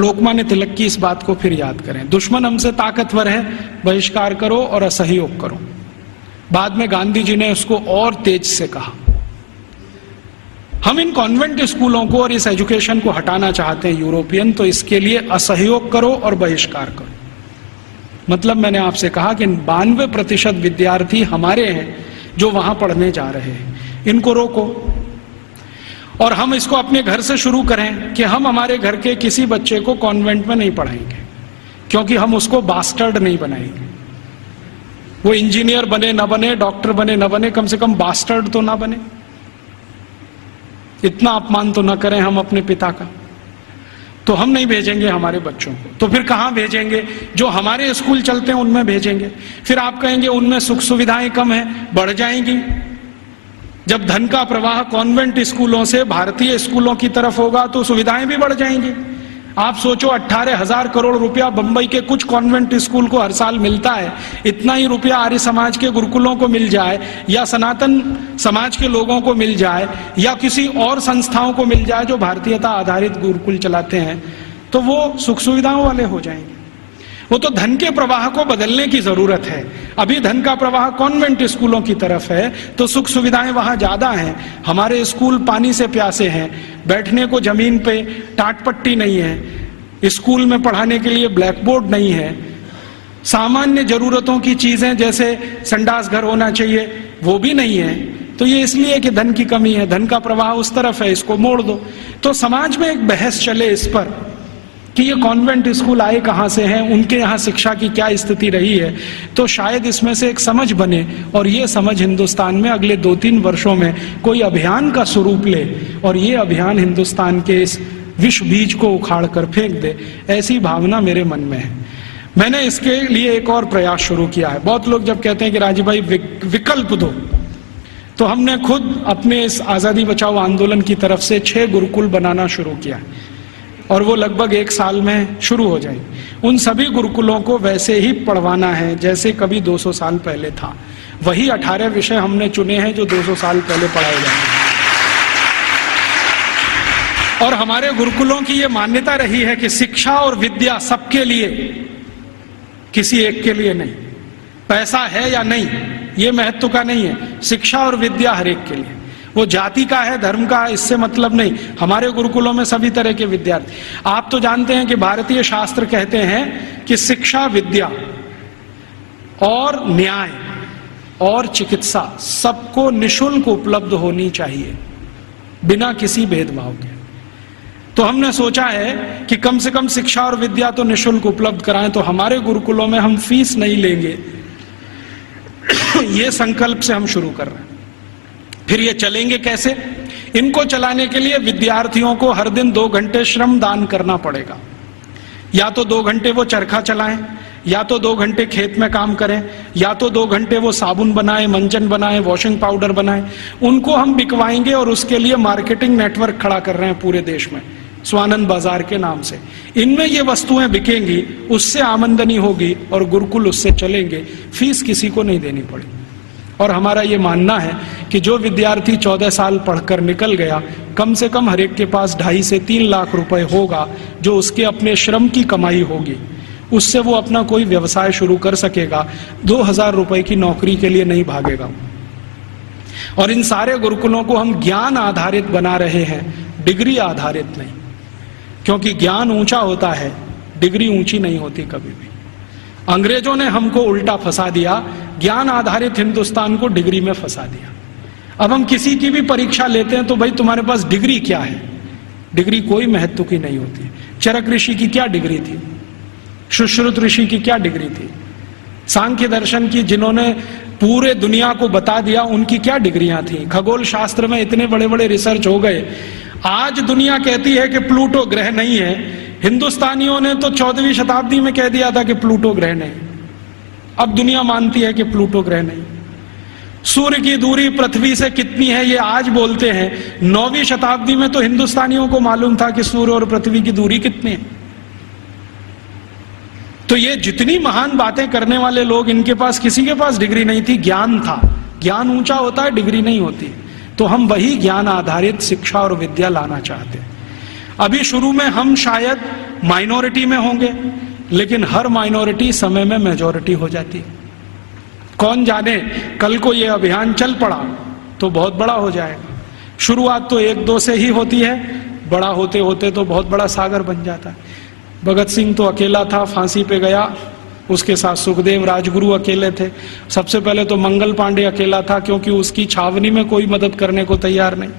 लोकमान्य तिलक की इस बात को फिर याद करें, दुश्मन हमसे ताकतवर है, बहिष्कार करो और असहयोग करो। बाद में गांधी जी ने उसको और तेज से कहा। हम इन कॉन्वेंट स्कूलों को और इस एजुकेशन को हटाना चाहते हैं यूरोपियन, तो इसके लिए असहयोग करो और बहिष्कार करो। मतलब मैंने आपसे कहा कि 92% विद्यार्थी हमारे हैं जो वहां पढ़ने जा रहे हैं, इनको रोको। और हम इसको अपने घर से शुरू करें कि हम हमारे घर के किसी बच्चे को कॉन्वेंट में नहीं पढ़ाएंगे, क्योंकि हम उसको बास्टर्ड नहीं बनाएंगे। वो इंजीनियर बने ना बने, डॉक्टर बने ना बने, कम से कम बास्टर्ड तो ना बने। इतना अपमान तो ना करें हम अपने पिता का। तो हम नहीं भेजेंगे हमारे बच्चों को। तो फिर कहां भेजेंगे? जो हमारे स्कूल चलते हैं उनमें भेजेंगे। फिर आप कहेंगे उनमें सुख सुविधाएं कम हैं, बढ़ जाएंगी। जब धन का प्रवाह कॉन्वेंट स्कूलों से भारतीय स्कूलों की तरफ होगा तो सुविधाएं भी बढ़ जाएंगी। आप सोचो 18,000 करोड़ रुपया बंबई के कुछ कॉन्वेंट स्कूल को हर साल मिलता है, इतना ही रुपया आर्य समाज के गुरुकुलों को मिल जाए, या सनातन समाज के लोगों को मिल जाए, या किसी और संस्थाओं को मिल जाए जो भारतीयता आधारित गुरुकुल चलाते हैं, तो वो सुख सुविधाओं वाले हो जाएंगे। वो तो धन के प्रवाह को बदलने की जरूरत है। अभी धन का प्रवाह कॉन्वेंट स्कूलों की तरफ है तो सुख सुविधाएं वहां ज्यादा हैं। हमारे स्कूल पानी से प्यासे हैं, बैठने को जमीन पे टाट पट्टी नहीं है, स्कूल में पढ़ाने के लिए ब्लैक बोर्ड नहीं है, सामान्य जरूरतों की चीजें जैसे संडास घर होना चाहिए वो भी नहीं है। तो ये इसलिए कि धन की कमी है, धन का प्रवाह उस तरफ है, इसको मोड़ दो। तो समाज में एक बहस चले इस पर कि ये कॉन्वेंट स्कूल आए कहां से हैं, उनके यहाँ शिक्षा की क्या स्थिति रही है, तो शायद इसमें से एक समझ बने और ये समझ हिंदुस्तान में अगले 2-3 वर्षों में कोई अभियान का स्वरूप ले और ये अभियान हिंदुस्तान के इस विष बीज को उखाड़ कर फेंक दे, ऐसी भावना मेरे मन में है। मैंने इसके लिए एक और प्रयास शुरू किया है। बहुत लोग जब कहते हैं कि राजीव भाई विकल्प दो, तो हमने खुद अपने इस आजादी बचाओ आंदोलन की तरफ से 6 गुरुकुल बनाना शुरू किया है और वो लगभग 1 साल में शुरू हो जाएंगे। उन सभी गुरुकुलों को वैसे ही पढ़वाना है जैसे कभी 200 साल पहले था। वही 18 विषय हमने चुने हैं जो 200 साल पहले पढ़ाए जाते हैं। और हमारे गुरुकुलों की ये मान्यता रही है कि शिक्षा और विद्या सबके लिए, किसी एक के लिए नहीं। पैसा है या नहीं ये महत्व का नहीं है, शिक्षा और विद्या हर एक के लिए। वो जाति का है, धर्म का है, इससे मतलब नहीं। हमारे गुरुकुलों में सभी तरह के विद्यार्थी। आप तो जानते हैं कि भारतीय शास्त्र कहते हैं कि शिक्षा, विद्या और न्याय और चिकित्सा सबको निशुल्क उपलब्ध होनी चाहिए, बिना किसी भेदभाव के। तो हमने सोचा है कि कम से कम शिक्षा और विद्या तो निशुल्क उपलब्ध कराएं। तो हमारे गुरुकुलों में हम फीस नहीं लेंगे, ये संकल्प से हम शुरू कर रहे हैं। फिर ये चलेंगे कैसे? इनको चलाने के लिए विद्यार्थियों को हर दिन 2 घंटे श्रम दान करना पड़ेगा। या तो 2 घंटे वो चरखा चलाएं, या तो 2 घंटे खेत में काम करें, या तो 2 घंटे वो साबुन बनाएं, मंजन बनाएं, वॉशिंग पाउडर बनाएं। उनको हम बिकवाएंगे और उसके लिए मार्केटिंग नेटवर्क खड़ा कर रहे हैं पूरे देश में, स्वानंद बाजार के नाम से। इनमें ये वस्तुएं बिकेंगी, उससे आमदनी होगी और गुरुकुल उससे चलेंगे, फीस किसी को नहीं देनी पड़ेगी। और हमारा ये मानना है कि जो विद्यार्थी 14 साल पढ़कर निकल गया, कम से कम हर एक के पास 2.5 से 3 लाख रुपए होगा जो उसके अपने श्रम की कमाई होगी। उससे वो अपना कोई व्यवसाय शुरू कर सकेगा, 2,000 रुपए की नौकरी के लिए नहीं भागेगा। और इन सारे गुरुकुलों को हम ज्ञान आधारित बना रहे हैं, डिग्री आधारित नहीं, क्योंकि ज्ञान ऊंचा होता है, डिग्री ऊंची नहीं होती कभी भी। अंग्रेजों ने हमको उल्टा फंसा दिया, ज्ञान आधारित हिंदुस्तान को डिग्री में फंसा दिया। अब हम किसी की भी परीक्षा लेते हैं तो भाई तुम्हारे पास डिग्री क्या है? डिग्री कोई महत्व की नहीं होती। चरक ऋषि की क्या डिग्री थी? सुश्रुत ऋषि की क्या डिग्री थी? सांख्य दर्शन की जिन्होंने पूरे दुनिया को बता दिया, उनकी क्या डिग्रियां थी? खगोल शास्त्र में इतने बड़े बड़े रिसर्च हो गए। आज दुनिया कहती है कि प्लूटो ग्रह नहीं है, हिंदुस्तानियों ने तो 14वीं शताब्दी में कह दिया था कि प्लूटो ग्रह नहीं। अब दुनिया मानती है कि प्लूटो ग्रह नहीं। सूर्य की दूरी पृथ्वी से कितनी है ये आज बोलते हैं, 9वीं शताब्दी में तो हिंदुस्तानियों को मालूम था कि सूर्य और पृथ्वी की दूरी कितनी है। तो ये जितनी महान बातें करने वाले लोग, इनके पास किसी के पास डिग्री नहीं थी, ज्ञान था। ज्ञान ऊंचा होता है, डिग्री नहीं होती। तो हम वही ज्ञान आधारित शिक्षा और विद्या लाना चाहते हैं। अभी शुरू में हम शायद माइनॉरिटी में होंगे, लेकिन हर माइनॉरिटी समय में मेजॉरिटी हो जाती है। कौन जाने कल को ये अभियान चल पड़ा तो बहुत बड़ा हो जाएगा। शुरुआत तो 1-2 से ही होती है, बड़ा होते होते तो बहुत बड़ा सागर बन जाता है। भगत सिंह तो अकेला था, फांसी पे गया, उसके साथ सुखदेव राजगुरु अकेले थे। सबसे पहले तो मंगल पांडे अकेला था, क्योंकि उसकी छावनी में कोई मदद करने को तैयार नहीं।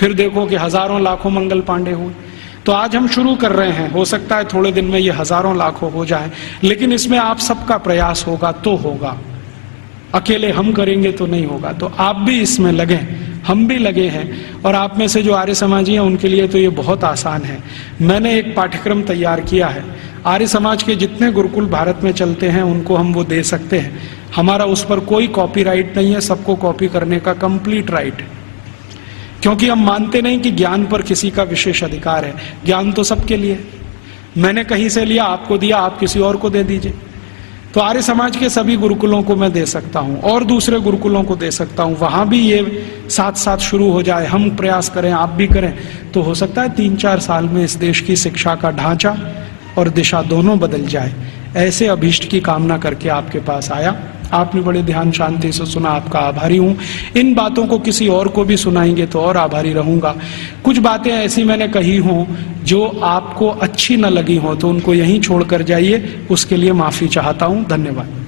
फिर देखो कि हजारों लाखों मंगल पांडे हुए। तो आज हम शुरू कर रहे हैं, हो सकता है थोड़े दिन में ये हजारों लाखों हो जाए, लेकिन इसमें आप सबका प्रयास होगा तो होगा। अकेले हम करेंगे तो नहीं होगा। तो आप भी इसमें लगें, हम भी लगे हैं। और आप में से जो आर्य समाजी हैं उनके लिए तो ये बहुत आसान है। मैंने एक पाठ्यक्रम तैयार किया है, आर्य समाज के जितने गुरुकुल भारत में चलते हैं उनको हम वो दे सकते हैं। हमारा उस पर कोई कॉपीराइट नहीं है, सबको कॉपी करने का कंप्लीट राइट है, क्योंकि हम मानते नहीं कि ज्ञान पर किसी का विशेष अधिकार है। ज्ञान तो सबके लिए। मैंने कहीं से लिया, आपको दिया, आप किसी और को दे दीजिए। तो आर्य समाज के सभी गुरुकुलों को मैं दे सकता हूं और दूसरे गुरुकुलों को दे सकता हूं। वहां भी ये साथ साथ शुरू हो जाए, हम प्रयास करें, आप भी करें, तो हो सकता है 3-4 साल में इस देश की शिक्षा का ढांचा और दिशा दोनों बदल जाए। ऐसे अभीष्ट की कामना करके आपके पास आया। आपने बड़े ध्यान शांति से सुना, आपका आभारी हूं। इन बातों को किसी और को भी सुनाएंगे तो और आभारी रहूंगा। कुछ बातें ऐसी मैंने कही हों जो आपको अच्छी न लगी हो तो उनको यहीं छोड़कर जाइए, उसके लिए माफी चाहता हूं। धन्यवाद।